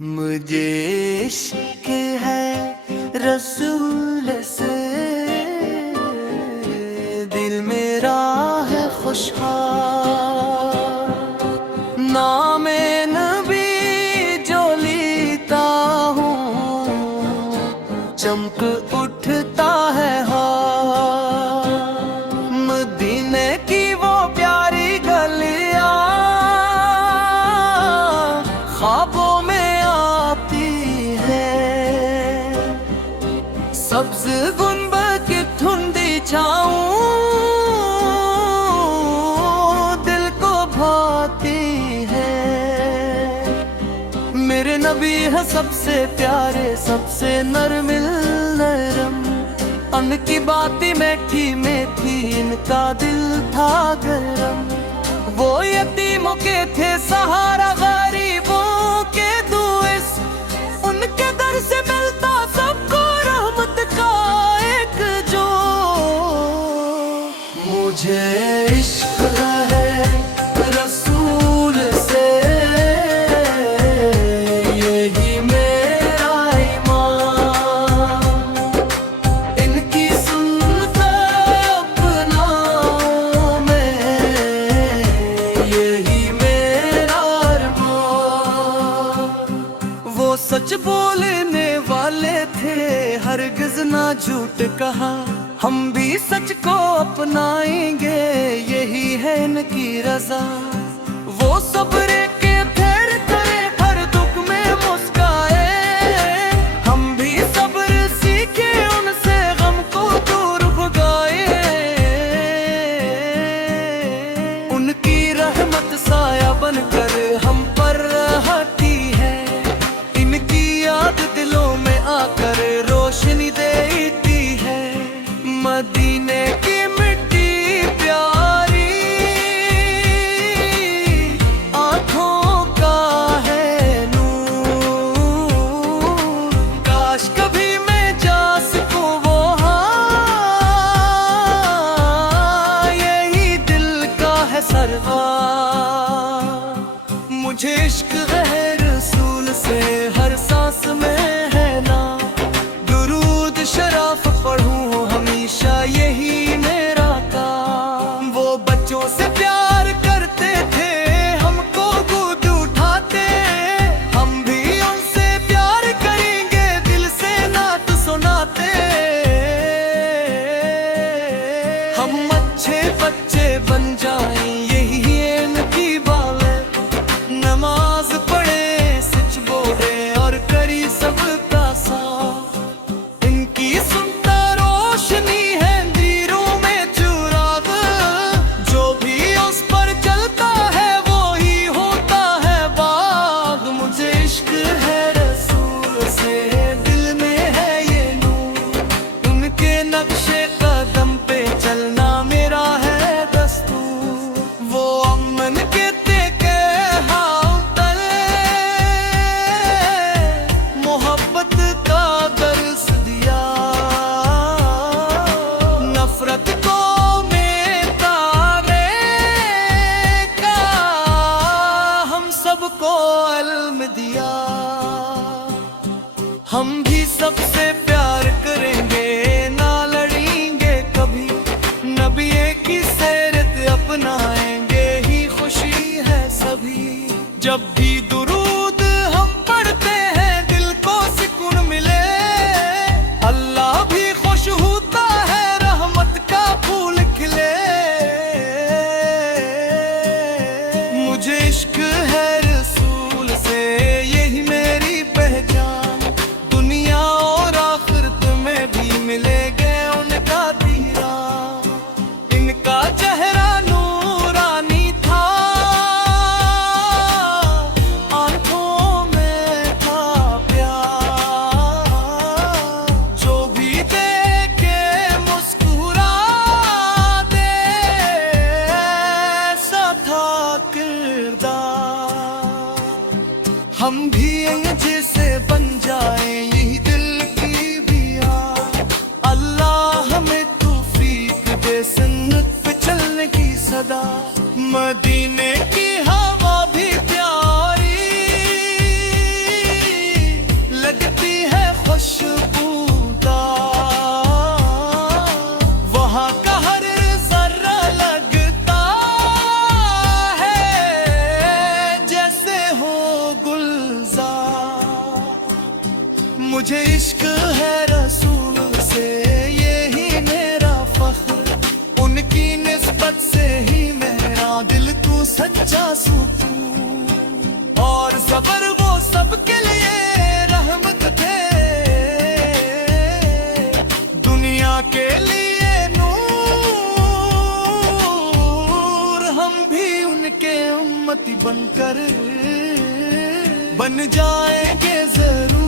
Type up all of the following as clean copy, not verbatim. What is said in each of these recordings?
मुझे इश्क है रसूल से, दिल मेरा है खुशहाल। नामे नबी जो लेता हूँ, चमक उठता है हाल। मदीने की वो प्यारी गलियाँ ख्वाबों में सब्ज गुंबद की धुंधी छाऊं दिल को भाती है। मेरे नबी है सबसे प्यारे, सबसे नरम नरम। उनकी बातें मीठी मीठी, इनका दिल था गरम। वो यतीमों के थे सहारा, गरीबों के दुइस। उनके दर से मिलता सबको रहमत का एक जो। मुझे इश्क है रसूल से, यही मेरा ईमान। इनकी सुनता अपनों में, यही मेरा अरमान। वो सच बोलने वाले थे, हरगिज ना झूठ कहा। हम भी सच को अपनाएंगे, यही है इनकी रजा। वो सब्र के फेर करे, हर दुख में मुस्काए। हम भी सब्र सीखे उनसे, गम को दूर भगाए। उनकी रहमत साया बनकर हम पर रहती है। इनकी याद दिलों में आकर रोशनी देती है। मदीने की मिट्टी प्यारी, आँखों का है नूर। काश कभी मैं जा सकूं वो हाँ, यही दिल का है सरवार। मुझे इश्क है रसूल से, हर सांस में है ना। दुरूद शराफ पढ़ूं हमेशा, यही मेरा काम। वो बच्चों से प्यार करते थे, हमको गोद उठाते। हम भी उनसे प्यार करेंगे, दिल से नात सुनाते। हम अच्छे बच्चे बन जाएं, यही इनकी बात है। नमाज पढ़े, सच बोले और करी सबका साथ। इनकी सुनता रोशनी है अंधेरों में चुराग। जो भी उस पर चलता है, वो ही होता है बाग। मुझे इश्क है रसूल से, दिल में है ये नूर। उनके नक्शे कदम पे चलना मेरा है दस्तूर। वो अमन के मोहब्बत का दर्स दिया। नफरत को मिटाने का हम सबको इल्म दिया। हम भी सबसे प्यार करेंगे, ना लड़ेंगे कभी। नबी की सीरत अपनाएंगे, ही खुशी है सभी। जब भी दुरूद हम पढ़ते हैं, दिल को सुकून मिले। अल्लाह भी खुश होता है, रहमत का फूल खिले। मुझे इश्क है रसूल से, यही मेरी पहचान। दुनिया और आखिरत में भी मिलेंगे उनका दीदार। इनका चेहरा नूरानी था, आंखों में था प्यार। जो भी देखे मुस्कुरा दे, ऐसा था किरदार। हम भी जैसे बन जाए, यही दिल की भी आस। अल्लाह हमें तौफीक दे, सुन्नत पे चलने की सदा। मदीने की हवा भी प्यारी, मुझे इश्क है रसूल से, यही मेरा फख्र, उनकी निस्बत से ही मेरा दिल तू सच्चा सुकून। और सबर वो सबके लिए रहमत थे, दुनिया के लिए नूर। हम भी उनके उम्मती बनकर बन जाएंगे जरूर।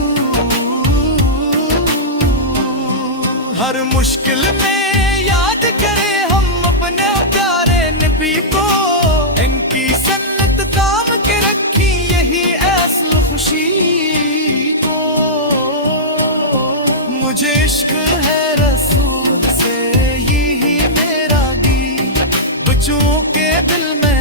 हर मुश्किल में याद करें हम अपने प्यारे नबी को, इनकी सन्नत काम के रखी यही असल खुशी को। मुझे इश्क है रसूल से, यही मेरा गीत बच्चों के दिल में